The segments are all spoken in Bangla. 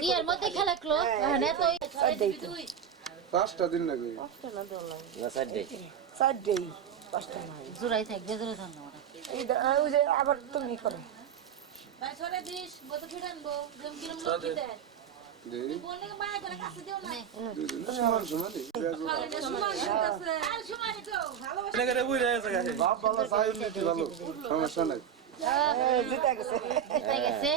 ইয়ার মধ্যে খেলা ক্লোজ হ্যাঁ তো পাঁচটা দিন লাগে না সাইডে সাইডেই পাঁচটা নাই জোড়াই থাকবে জোড়াই থাকবে এই ওই যে আবার তুমি করো ভাই সরে দিস কত ফিরানবো জম কিরম লোক দিতে দেই বললে মায়া করে কাছে দিও না সমান সমান দেই আর সময় তো ভালোবাসা এখানে বুইরা আছে গাছে বাপ ভালো চাই উন্নতি ভালো সমস্যা নাই জিতে গেছে জিতে গেছে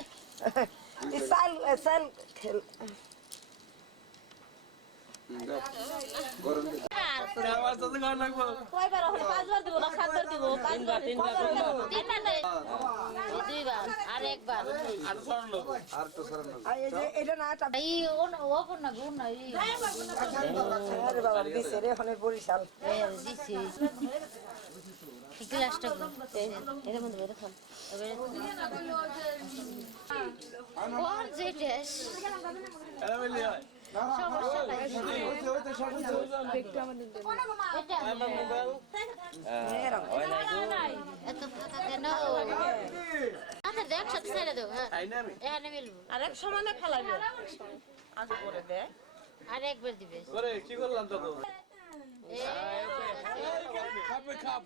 এই সাল সাল খেল গরম আমার সাথে গান লাগবো কয়বার হলো পাঁচবার দিব না সাতবার দিব পাঁচবার তিনবার দুইবার আর একবার আর সরল আর তো সরানো এই যে এটা না এই ও কোন না গুণ না এই আরে বাবা দিছে রে হনে বরিশাল দিছি গ্লাসটা এর মধ্যে বের খান কোন যেটেস এরা মিলি হয় সমস্যা নাই এটা এত কথা কেন আচ্ছা দেখ সাথে ছেড়ে দাও হ্যাঁ আইনা আমি এখানে মিলবো আরেক সমানে ফেলাইবে আগে করে দে আর একবার দিবে করে কি করলাম তো এ খাপ